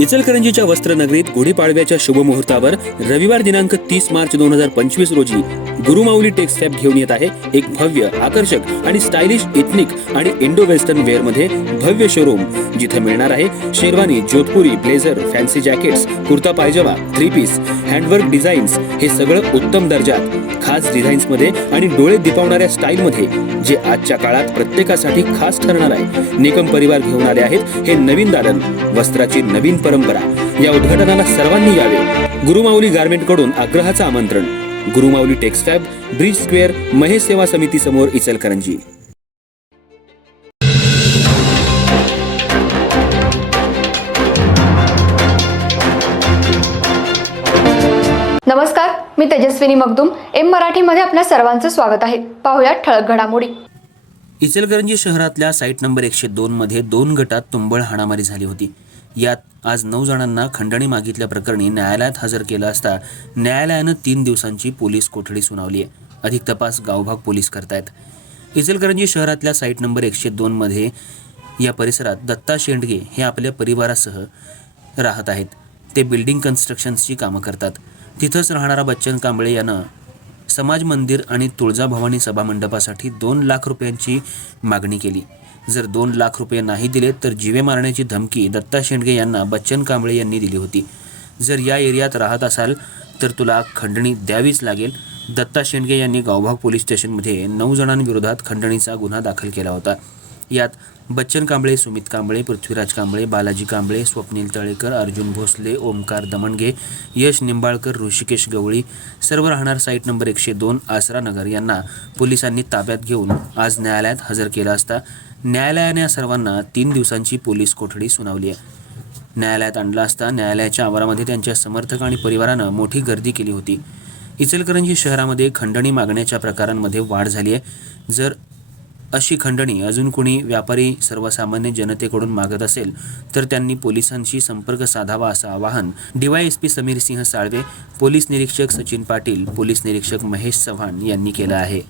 इचलकरंजीच्या वस्त्रनगरीत गुढीपाडव्याच्या शुभमुहूर्तावर रविवार दिनांक तीस मार्च दोन हजार पंचवीस रोजी गुरुमाऊली टेक्सफॅब घेऊन येत आहे एक भव्य आकर्षक आणि स्टायलिश इथनिक आणि इंडो वेस्टर्न वेअरमध्ये भव्य शोरूम जिथे मिळणार आहे sherwani Jodhpuri blazer fancy jackets kurta pyjama three piece handwork designs हे सगळं उत्तम दर्जात खास डिझाईन्समध्ये आणि डोळे दिपावणाऱ्या स्टाईल मध्ये जे आजच्या काळात प्रत्येकासाठी खास ठरणार आहे. निकम परिवार घेऊन आले आहेत हे नवीन दालन वस्त्राची नवीन परंपरा. या उद्घाटनाला सर्वांनी यावे. गुरुमाऊली गार्मेंटकडून आग्रहाचं आमंत्रण. Gurumauli Texfab bridge square Mahesh सेवा समिती समोर इचलकरंजी. नमस्कार मी तेजस्विनी मगदुम. एम मराठीमध्ये आपल्या सर्वांचं स्वागत आहे. पाहुयात ठळक घडामोडी. इचलकरंजी शहरातल्या साईट नंबर एकशे दोन मध्ये दोन गटात तुंबळ हाणामारी झाली होती. यात आज नऊ जणांना खंडणी मागितल्या प्रकरणी न्यायालयात हजर केलं असता न्यायालयानं तीन दिवसांची पोलीस कोठडी सुनावली आहे. अधिक तपास गावभाग पोलीस करतायत. इचलकरंजी शहरातल्या साईट नंबर एकशे दोनमध्ये या परिसरात दत्ता शेंडगे हे आपल्या परिवारासह राहत आहेत. ते बिल्डिंग कन्स्ट्रक्शन्सची कामं करतात. तिथंच राहणारा बच्चन कांबळे यानं समाज मंदिर आणि तुळजाभवानी सभामंडपासाठी दोन लाख रुपयांची मागणी केली. जर दोन लाख रुपये नाही दिले तर जीवे मारण्याची धमकी दत्ता शेंडगे यांना बच्चन कांबळे यांनी दिली होती. जर या एरियात राहत असाल तर तुला खंडणी द्यावीच लागेल. दत्ता शेंडगे यांनी गावभाग पोलीस स्टेशनमध्ये नऊ जणांविरोधात खंडणीचा गुन्हा दाखल केला होता. यात बच्चन कांबळे सुमित कांबळे पृथ्वीराज कांबळे बालाजी कांबळे स्वप्नील तळेकर अर्जुन भोसले ओमकार दमणगे यश निंबाळकर ऋषिकेश गवळी सर्व राहणार साईट नंबर एकशे दोन आसरा नगर यांना पोलिसांनी ताब्यात घेऊन आज न्यायालयात हजर केला असता. न्यायालयाने या सर्वांना तीन दिवसांची पोलीस कोठडी सुनावली आहे. न्यायालयात आणला असता न्यायालयाच्या आवारामध्ये त्यांच्या समर्थक आणि परिवारानं मोठी गर्दी केली होती. इचलकरंजी शहरामध्ये खंडणी मागण्याच्या प्रकारांमध्ये वाढ झाली आहे. जर अशी खंडणी अजून कोणी व्यापारी सर्वसामान्य जनतेकडून मागत असेल तर त्यांनी पोलिसांशी संपर्क साधावा असं आवाहन डीवायएसपी समीर सिंह साळवे पोलीस निरीक्षक सचिन पाटील पोलीस निरीक्षक महेश चव्हाण यांनी केलं आहे.